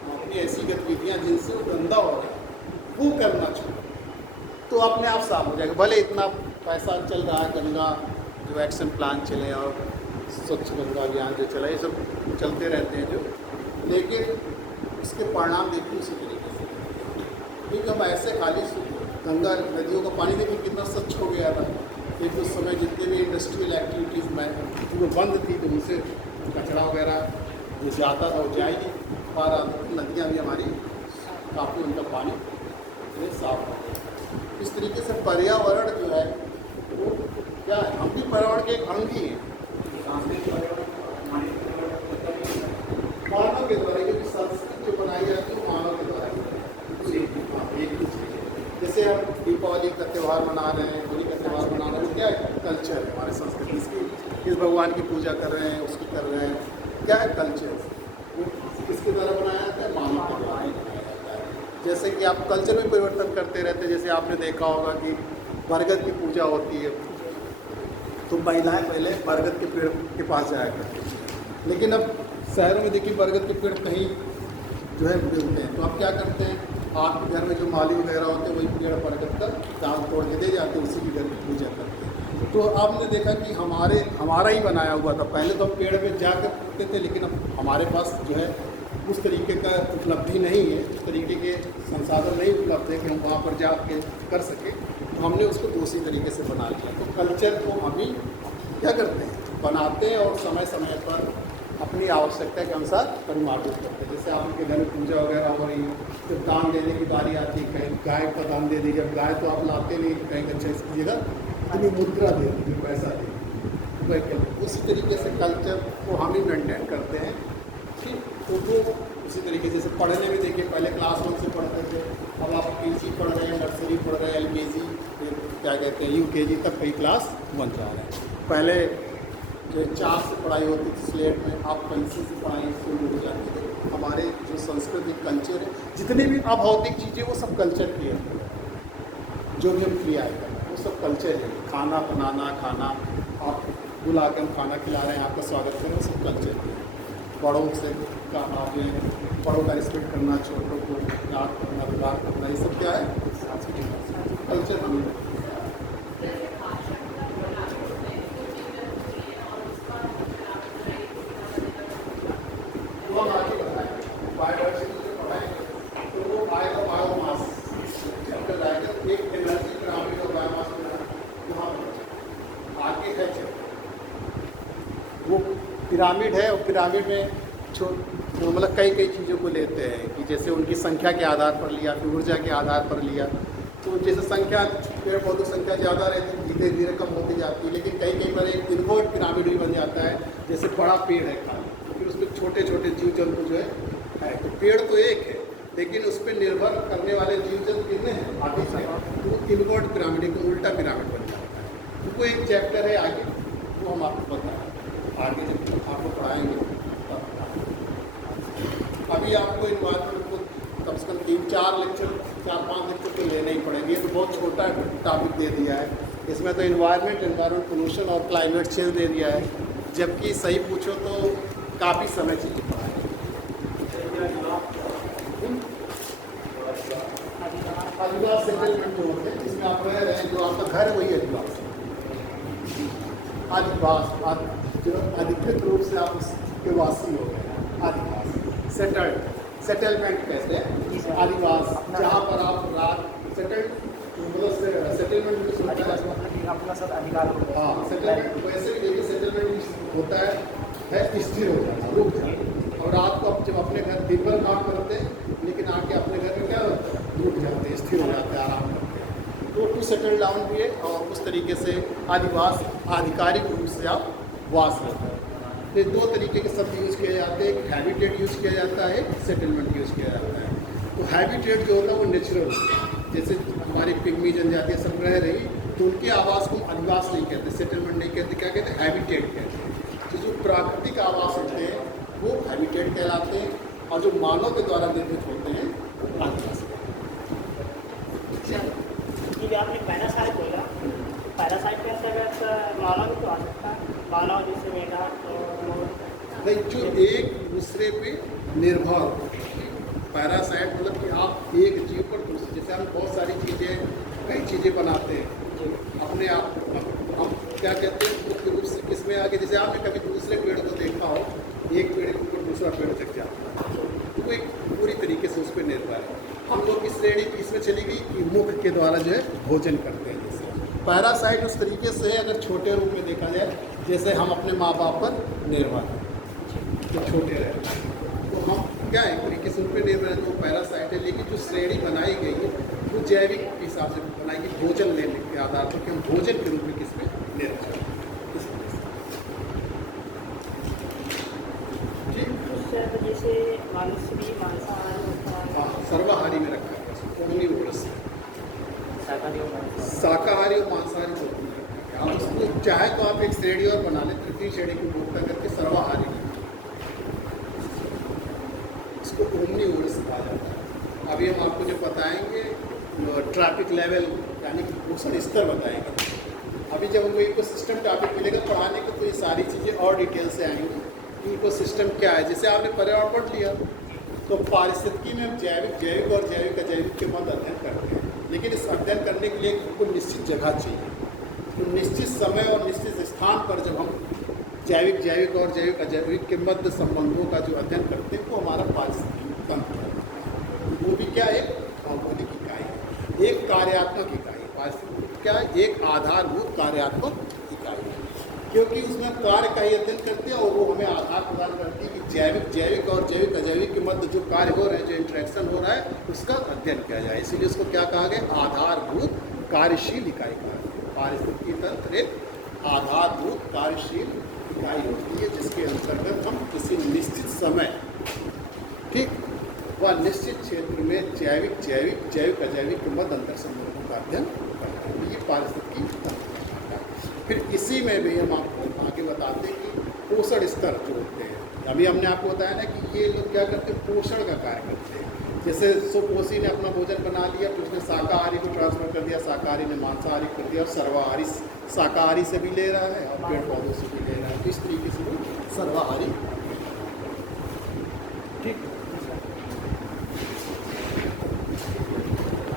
हम अपनी ऐसी गतिविधियाँ जिनसे वो गंदा हो रहा है वो करना चाहते हैं, तो अपने आप साफ हो जाएगा। भले इतना पैसा चल रहा है, गंगा जो एक्शन प्लान चले और स्वच्छ गंगा अभियान जो चला, ये सब चलते रहते हैं जो, लेकिन उसके परिणाम देखिए उसी तरीके से। क्योंकि हम ऐसे खाली गंगा नदियों का पानी देखिए कितना स्वच्छ हो गया था। एक उस समय जितने भी इंडस्ट्रियल एक्टिविटीज़ में जो बंद थी तो उनसे कचरा वगैरह जो जाता था वो जा ही नहीं पा रहा था, नदियाँ भी हमारी काफ़ी उनका पानी साफ हो गया। इस तरीके से पर्यावरण जो है वो क्या है, हम भी पर्यावरण के एक अंग ही हैं। मानव के द्वारा, क्योंकि संस्कृति जो बनाई जाती है वो मानव के द्वारा एक ही चीज़ है। जैसे हम दीपावली का त्यौहार मना रहे हैं, होली का त्यौहार मना रहे हैं, क्या है, कल्चर है हमारे संस्कृति। इसकी इस भगवान की पूजा कर रहे हैं, उसकी कर रहे हैं, क्या है, कल्चर। वो किसके द्वारा बनाया जाता है, मानव के द्वारा बनाया जाता है। जैसे कि आप कल्चर में परिवर्तन करते रहते हैं। जैसे आपने देखा होगा कि बरगद की पूजा होती है तो महिलाएं पहले बरगद के पेड़ के पास जाया करती थी, लेकिन अब शहरों में देखिए बरगद के पेड़ कहीं जो है मिलते हैं, तो आप क्या करते हैं, आपके घर में जो माली वगैरह होते हैं वही पेड़ बरगद का दाल तोड़ के दे जाते हैं, उसी की घर की पूजा करते हैं। तो आपने देखा कि हमारा ही बनाया हुआ था। पहले तो हम पेड़ पे जाकर पूछते थे, लेकिन अब हमारे पास जो है उस तरीके का उपलब्धि नहीं है, उस तरीके के संसाधन नहीं उपलब्ध है कि हम वहाँ पर जा के कर सकें, तो हमने उसको दूसरी तरीके से बना लिया। तो कल्चर को हम ही क्या करते हैं, बनाते हैं और समय समय पर अपनी आवश्यकता के अनुसार परिमार्जित करते हैं। जैसे आपके घर में पूजा वगैरह हो रही है तो दान देने की बारी आती है, कहीं गाय का दान दे दीजिए। अब गाय तो आप लाते नहीं, कहीं अच्छा इसकी जगह इतनी मुद्रा दे दीजिए, पैसा दे दीजिए। उसी तरीके से कल्चर को हम ही मेंटेन करते हैं। ठीक, तो वो उसी तरीके से पढ़ने में देखिए, पहले क्लास 1 से पढ़ते थे, अब आप PG पढ़ रहे हैं, नर्सरी पढ़ रहे हैं, LKG, क्या कहते हैं, UKG तक कई क्लास 1 जा रहे हैं। पहले जो 4 से पढ़ाई होती थी स्लेट में, आप पेंसिल से पढ़ाई शुरू हो जाती थी। हमारे जो सांस्कृतिक कल्चर है, जितने भी अभौतिक चीज़ें वो सब कल्चर की है। जो भी हम क्रियाएँ कर रहे हैं वो सब कल्चर है। खाना बनाना, खाना आप बुला कर खाना खिला रहे हैं, आपका स्वागत करें, वो सब कल्चर है। बड़ों से का आप बड़ों का रिस्पेक्ट करना, छोटों को याद करना, विवाह करना, ये सब क्या है, सांस्कृतिक कल्चर हमें। वो पिरामिड है और पिरामिड में मतलब कई चीज़ों को लेते हैं कि जैसे उनकी संख्या के आधार पर लिया, फिर ऊर्जा के आधार पर लिया। तो जैसे संख्या, पेड़ पौधों की संख्या ज़्यादा रहती है, धीरे धीरे कम होती जाती है। लेकिन कई बार एक इन्वर्ट पिरामिड भी बन जाता है। जैसे बड़ा पेड़ है खाली, तो फिर उसमें छोटे छोटे जीव जंतु जो है। तो पेड़ तो एक है, लेकिन उस पर निर्भर करने वाले जीव जंतु कितने हैं, आगे से। तो इन्वर्ट पिरामिड को उल्टा पिरामिड बन जाता है। तो वो एक चैप्टर है आगे, वो हम आपको बताएं, आगे जब आपको पढ़ाएंगे तब अभी आपको इन्वायरमेंट को कम से कम 3-4 लेक्चर 4-5 लेक्चर तो लेने ही पड़ेंगे। ये तो बहुत छोटा टॉपिक दे दिया है, इसमें तो इन्वायरमेंट पोल्यूशन और क्लाइमेट चेंज दे दिया है, जबकि सही पूछो तो काफ़ी समय चाहिए पड़ा है। आदिवासी सेटलमेंट जो होते हैं जिसमें आप रह रहे हैं, जो आपका घर है वही आदिवासी जो अधिकृत रूप से आप उसके वासी हो गए हैं, आदिवासी। सेटलमेंट कहते हैं आदिवास, जहाँ पर आप रात मतलब सेटलमेंट भी होता है अपना सब अधिकार हो गया। हाँ, सेटलमेंट वैसे भी देखिए सेटलमेंट होता है स्थिर हो जाना, रुक जाना। और रात को आप जब अपने घर दिन भर काम करते हैं, लेकिन आके अपने घर में क्या होता है, रुक जाते हैं, स्थिर हो जाते हैं, आराम करते हैं। तो टू सेटल डाउन भी है, और उस तरीके से आदिवास आधिकारिक रूप से आप वास रहते हैं। तो 2 तरीके के शब्द यूज़ किए जाते हैं, एक हैबिटेट यूज़ किया जाता है, सेटलमेंट यूज़ किया जाता है। तो हैबिटेट जो होता है वो नेचुरल होता है, जैसे हमारी पिग्मी जनजातियाँ सब रह रही, तो उनके आवास को हम आदिवास नहीं कहते, सेटलमेंट नहीं कहते, क्या कहते हैं, हैबिटेट कहते हैं। तो जो प्राकृतिक आवास होते हैं वो हैबिटेट कहलाते हैं, और जो मानव के द्वारा निर्मित होते हैं वो आदिवासी। ये आपने पैरासाइट बोला, पैरासाइट के अंतर्गत मानव भी तो आ सकता है, मानव जैसे मेढक नहीं, जो एक दूसरे पे निर्भर हो। पैरासाइट मतलब कि आप एक जीव पर दूसरे, जैसे हम बहुत सारी चीज़ें कई चीज़ें बनाते हैं अपने आप, हम क्या कहते हैं मुख्य रूप से किसमें आगे, जैसे आपने कभी दूसरे पेड़ को देखा हो, एक पेड़ के ऊपर दूसरा पेड़ तक जाता है, तो वो एक पूरी तरीके से उस पर निर्भर है। हम लोग की श्रेणी इसमें चली गई कि मुख के द्वारा जो है भोजन करते हैं। जैसे पैरासाइट उस तरीके से अगर छोटे रूप में देखा जाए, जैसे हम अपने माँ बाप पर निर्भर हैं, जो छोटे रहते हैं, तो हम क्या है, एक तरीके से उन पर निर्भर है, तो पैरासाइट है। लेकिन जो श्रेणी बनाई गई है वो जैविक के हिसाब से बनाई गई, भोजन लेने के आधार पर कि हम भोजन के रूप में किसमें निर्भर हैं। तो जैसे मांसहारी मांसाहारी हाँ, सर्वाहारी में रखा है, ओमनिवोरस, शाकाहारी और मांसाहारी दोनों में रखा है। आप उसको चाहे तो आप एक श्रेणी और बना लें, तृतीय श्रेणी की उपभोक्ता करके सर्वाहारी, इसको ओमनिवोरस कहा जाता है। अभी हम आपको जो बताएंगे ट्रैफिक लेवल यानी कि पोषण स्तर बताएंगे। अभी जब हमको इकोसिस्टम टॉपिक मिलेगा पढ़ाने को, तो ये सारी चीज़ें और डिटेल से आएंगी कि इकोसिस्टम क्या है। जैसे आपने पर्यावरण पढ़ लिया, तो पारिस्थितिकी में हम जैविक और जैविक अजैविक के मध्य अध्ययन करते हैं, लेकिन इस अध्ययन करने के लिए हमको निश्चित जगह चाहिए। तो निश्चित समय और निश्चित स्थान पर जब हम जैविक और जैविक अजैविक के मध्य संबंधों का जो अध्ययन करते हैं, वो हमारा पारिस्थितिकी तंत्र है। वो भी क्या है, भौगोलिक इकाई है, एक कार्यात्मक इकाई। पारिस्थितिकी क्या है, एक आधारभूत कार्यात्मक इकाई है, क्योंकि उसमें कार्य का ही अध्ययन करते हैं, और वो हमें आधार प्रदान करती है कि जैविक और जैविक अजैविक के मध्य जो कार्य हो रहे हैं, जो इंटरेक्शन हो रहा है, उसका अध्ययन किया जाए। इसीलिए उसको क्या कहा गया, आधारभूत कार्यशील इकाई कहा गया। पारिस्थितिकी तंत्र एक आधारभूत कार्यशील इकाई होती है, जिसके अंतर्गत हम किसी निश्चित समय, ठीक, व निश्चित क्षेत्र में जैविक अजैविक के मध्य अंतर संबंधों का अध्ययन करते हैं। ये पारिस्थितिकी तंत्र है। फिर इसी में भी हम आपको आगे बताते हैं कि पोषण स्तर जो होते हैं। अभी हमने आपको बताया ना कि ये लोग क्या करते हैं, पोषण का कार्य करते हैं। जैसे सुपोषी ने अपना भोजन बना लिया, तो उसने शाकाहारी को ट्रांसफर कर दिया, शाकाहारी ने मांसाहारी कर दिया, और सर्वाहारी शाकाहारी से भी ले रहा है और पेड़ पौधों से भी ले रहा है। तो इस तरीके से वो सर्वाहारी, ठीक।